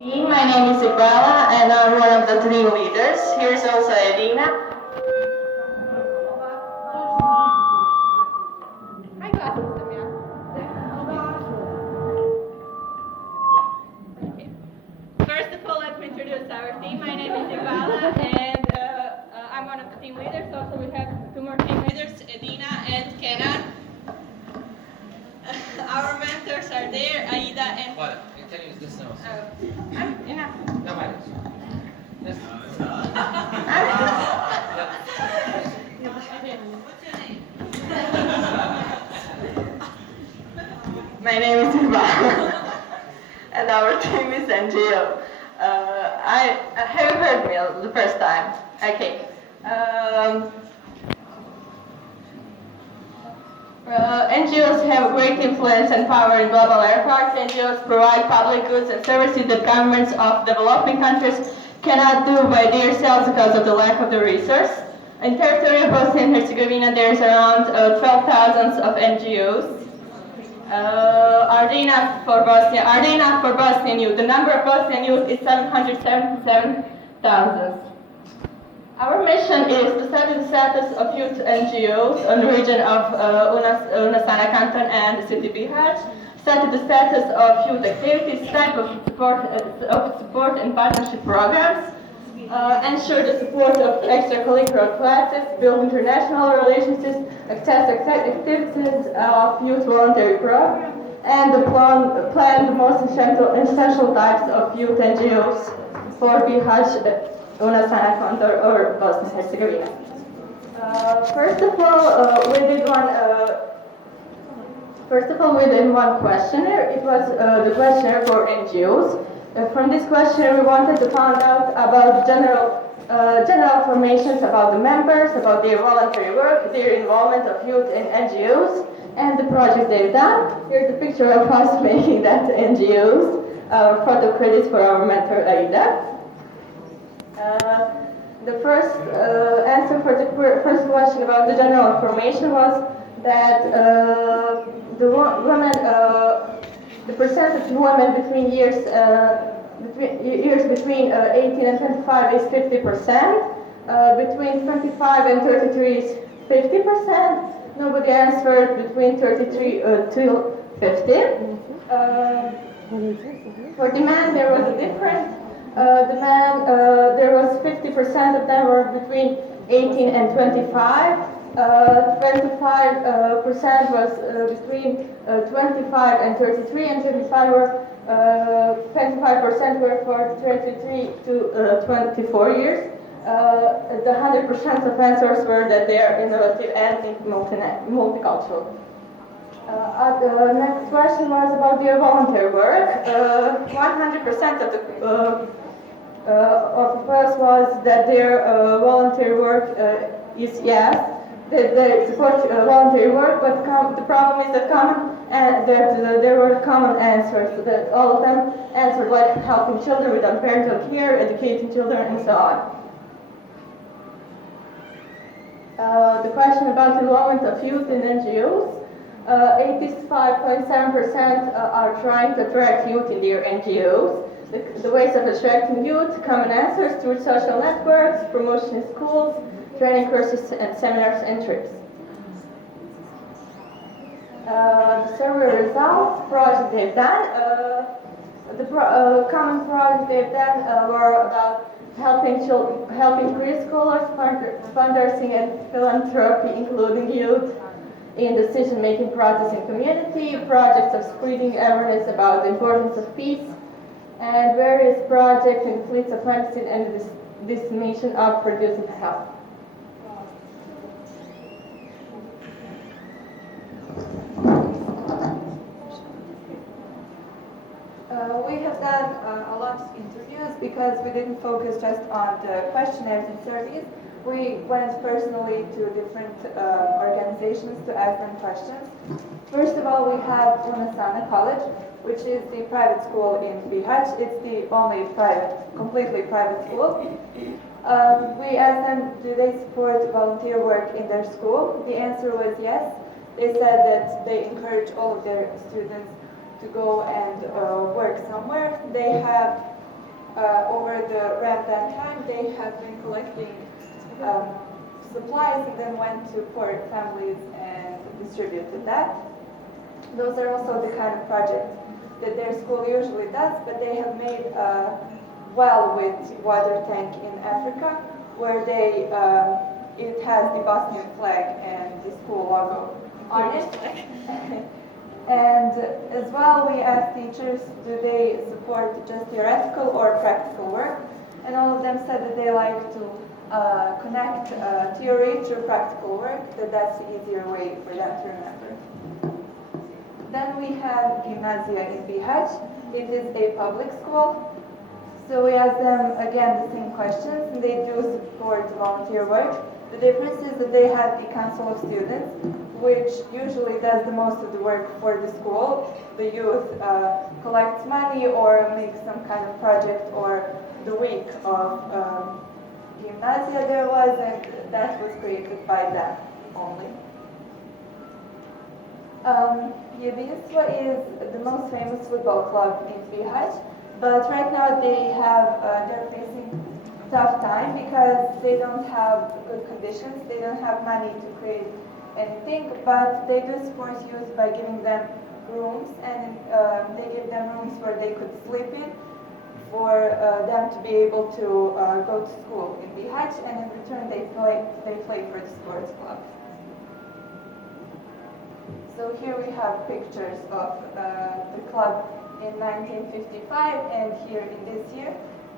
My name is Ikbala and I'm one of the team leaders. Here's also Edina. First of all, let me introduce our team. My name is Ikbala and I'm one of the team leaders. Also, we have two more team leaders, Edina and Kenan. Our mentors are there, Aida and... What? Can you use this now? Enough. No, mine is. This. What's your name? My name is Ikbala and our team is NGO. Have you heard me the first time? Okay. NGOs have great influence and power in global efforts. NGOs provide public goods and services that governments of developing countries cannot do by themselves because of the lack of the resource. In territory of Bosnia and Herzegovina, there's around 12,000 of NGOs. Ardina for Bosnian youth. The number of Bosnian youth is 777,000. Our mission is to study the status of youth NGOs on the region of Unasana Canton and the city Bihać, study the status of youth activities, type of support and partnership programs, ensure the support of extracurricular classes, build international relationships, access activities of youth voluntary program, and plan the most essential types of youth NGOs for Bihać, Unasana Canton or Bosnia and Herzegovina. First of all, we did one questionnaire. It was the questionnaire for NGOs. From this questionnaire, we wanted to find out about general information about the members, about their voluntary work, their involvement of youth in NGOs, and the projects they've done. Here's a picture of us making that NGOs. Photo credits for our mentor Aida. The first answer for the first question about the general information was that the percentage of women between years between 18 and 25 is 50%. Between 25 and 33 is 50%. Nobody answered between 33 till 50. For the men, there was a difference. There was 50% of them were between 18 and 25. 25% was between 25 and 33, and 25% were for 23 to 24 years. The 100% of answers were that they are innovative and multicultural. The next question was about their volunteer work. 100% of the first was that their voluntary work is yes, that they support voluntary work, but the problem is that there were common answers, that all of them answered like helping children without parental care, educating children, and so on. The question about involvement of youth in NGOs. 85.7% are trying to attract youth in their NGOs. The ways of attracting youth, common answers through social networks, promotion in schools, training courses and seminars and trips. The survey results, projects they've done. Common projects they've done were about helping preschoolers, fundraising and philanthropy, including youth in decision-making process in community, projects of spreading awareness about the importance of peace, and various projects in fleets of medicine and the dissemination of producing health. We have done a lot of interviews because we didn't focus just on the questionnaires and surveys. We went personally to different organizations to ask them questions. First of all, we have Unasana College, which is the private school in Bihać. It's the only completely private school. We asked them, do they support volunteer work in their school? The answer was yes. They said that they encourage all of their students to go and work somewhere. They have over the Ramadan time, they have been collecting supplies and then went to poor families and distributed that. Those are also the kind of projects that their school usually does, but they have made a well with water tank in Africa where they it has the Bosnian flag and the school logo on it. And as well, we asked teachers, do they support just theoretical or practical work? And all of them said that they like to connect theory to practical work, that's the easier way for them to remember. Then we have Gimnasia in Bihać. It is a public school. So we asked them again the same questions, and they do support volunteer work. The difference is that they have the council of students, which usually does the most of the work for the school. The youth collects money or makes some kind of project, or the week of Gimnasia there was, and that was created by them only. Jedinstvo is the most famous football club in Bihać, but right now they're facing tough time because they don't have good conditions, they don't have money to create anything, but they do support youth by giving them rooms, and they give them rooms where they could sleep in for them to be able to go to school in Bihać, and in return they play for the sports club. So here we have pictures of the club in 1955 and here in this year.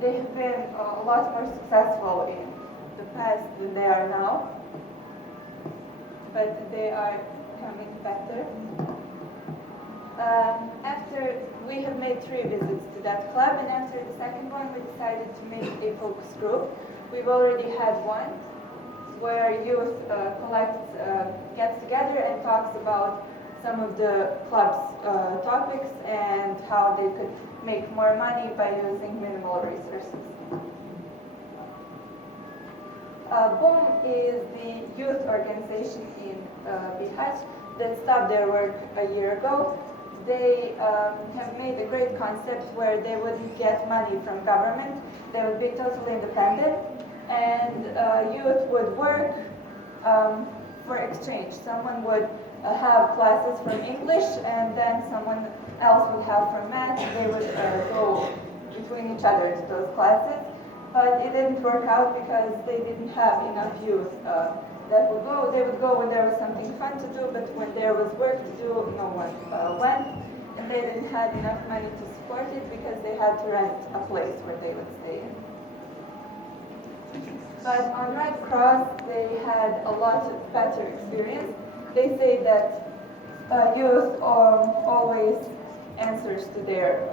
They have been a lot more successful in the past than they are now, but they are coming better. After we have made 3 visits to that club, and after the second one we decided to make a focus group. We've already had one where youth gets together and talks about some of the club's topics and how they could make more money by using minimal resources. BOM is the youth organization in Bihać that stopped their work a year ago. They have made a great concept where they wouldn't get money from government. They would be totally independent, and youth would work for exchange. Someone would have classes from English, and then someone else would have from math. They would go between each other to those classes, but it didn't work out because they didn't have enough youth that would go. They would go when there was something fun to do, but when there was work to do, no one went, and they didn't have enough money to support it because they had to rent a place where they would stay in. But on Red Cross, they had a lot better experience. They say that youth always answers to their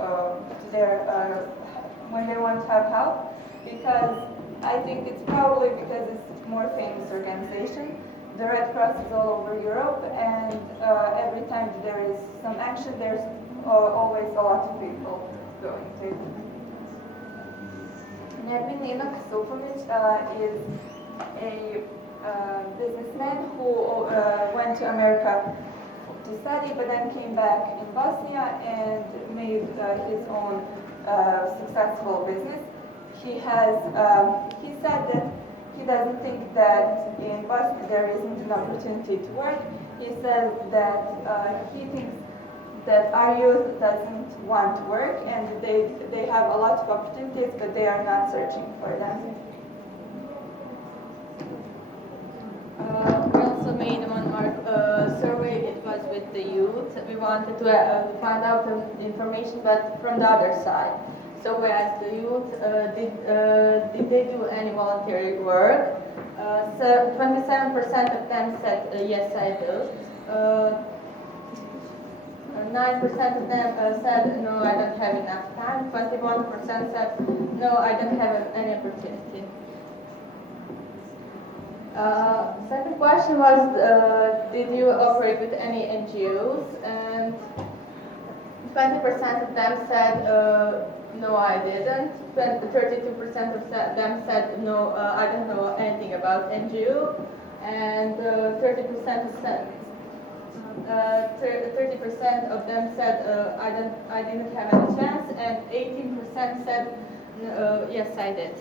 when they want to have help, because I think it's probably because it's a more famous organization. The Red Cross is all over Europe, and every time there is some action, there's always a lot of people going to it. Nermin Nina Ksupovic is a businessman who went to America to study, but then came back in Bosnia and made his own successful business. He said that he doesn't think that in Bosnia there isn't an opportunity to work. He says that he thinks that our youth doesn't want to work, and they have a lot of opportunities, but they are not searching for them. We also made one more survey. It was with the youth. We wanted to find out the information, but from the other side. So we asked the youth, did they do any voluntary work? So 27% of them said, yes, I do. 9% of them said, no, I don't have enough time. 21% said, no, I don't have any opportunity. Second question was, did you operate with any NGOs? And 20% of them said, no, I didn't. 32% of them said, no, I don't know anything about NGO. And 30% said, 30% of them said, I didn't have any chance, and 18% said, Yes, I did.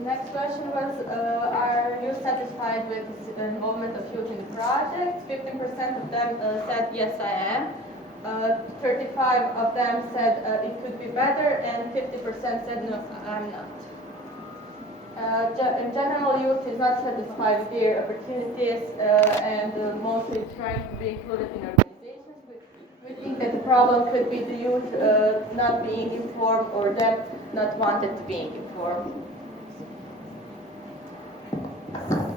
Next question was, are you satisfied with the involvement of youth in the project? 15% of them said yes, I am. 35 of them said it could be better, and 50% said no, I'm not. In general, youth is not satisfied with their opportunities and mostly trying to be included in organizations. We think that the problem could be the youth not being informed or them not wanted to be informed.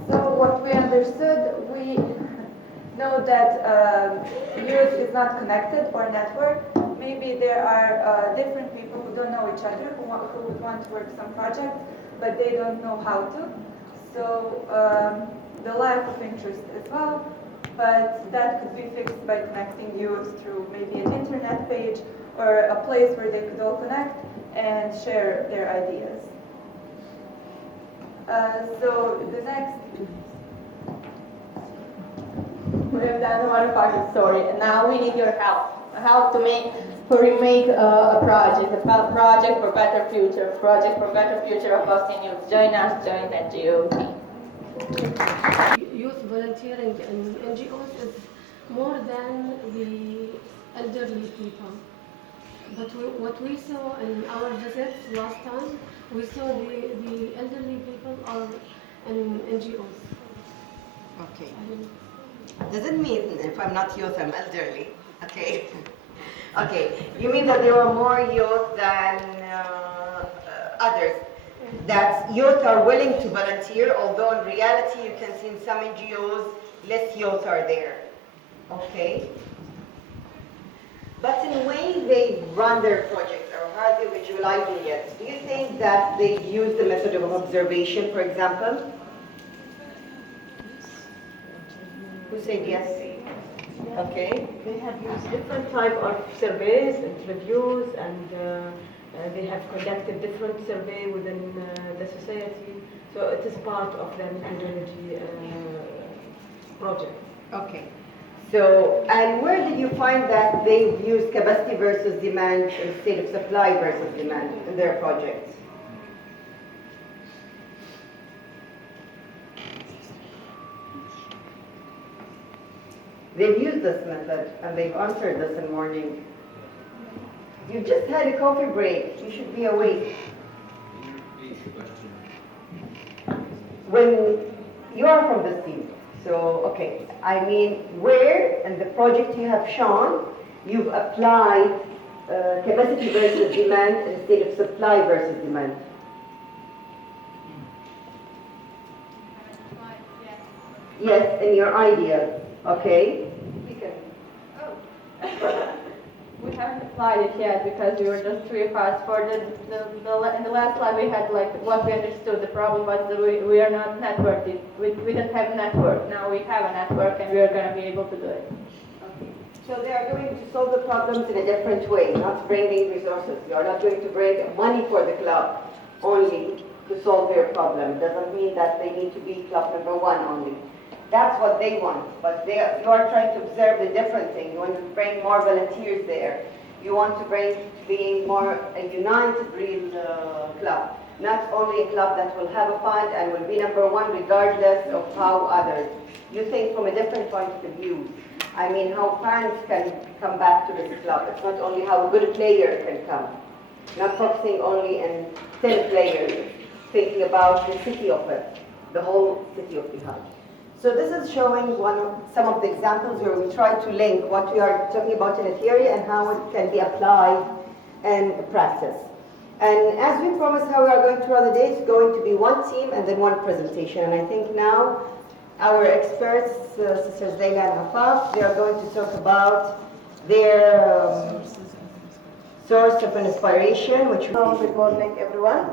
So what we understood, we know that youth is not connected or networked. Maybe there are different people who don't know each other, who would want to work some project, but they don't know how to. So the lack of interest as well, but that could be fixed by connecting youth through maybe an internet page or a place where they could all connect and share their ideas. So the next. We have done one part of the story, and now we need your help to remake a project for better future, of Bosnian youth. Join us, join the NGO team. Youth volunteering in NGOs is more than the elderly people. But what we saw in our visits last time, we saw the elderly people are in NGOs. Okay. Doesn't mean if I'm not youth, I'm elderly. Okay. Okay. You mean that there were more youth than others? That youth are willing to volunteer, although in reality you can see in some NGOs less youth are there. Okay. But in the way they run their projects or how they're visualizing it, do you think that they use the method of observation, for example? Who said yes? Okay. They have used different type of surveys, interviews, and they have conducted different survey within the society. So it is part of the methodology project. Okay. So, and where did you find that they use capacity versus demand instead of supply versus demand in their projects? They've used this method and they've answered this in morning. You just had a coffee break. You should be awake. When you are from this team, so okay, I mean, where in the project you have shown, you've applied capacity versus demand instead of supply versus demand. Yes, in your ideas. Okay. We haven't applied it yet because we were just three of us. In the last slide we had like what we understood. The problem was that we are not networked. We didn't have a network. Now we have a network and we are going to be able to do it. Okay. So they are going to solve the problems in a different way, not bringing resources. You are not going to bring money for the club only to solve their problem. It doesn't mean that they need to be club number one only. That's what they want, but you are trying to observe the different thing. You want to bring more volunteers there. You want to bring being more a united real club, not only a club that will have a fund and will be number one regardless of how others. You think from a different point of view. I mean, how fans can come back to this club. It's not only how a good player can come. Not focusing only on 10 players, thinking about the city of it, the whole city of Bihar. So this is showing some of the examples where we try to link what we are talking about in a theory and how it can be applied in practice. And as we promised how we are going to run the day, it's going to be one team and then one presentation. And I think now our experts, Sisters Leila and Afaf, they are going to talk about their source of inspiration, which. Good morning, everyone.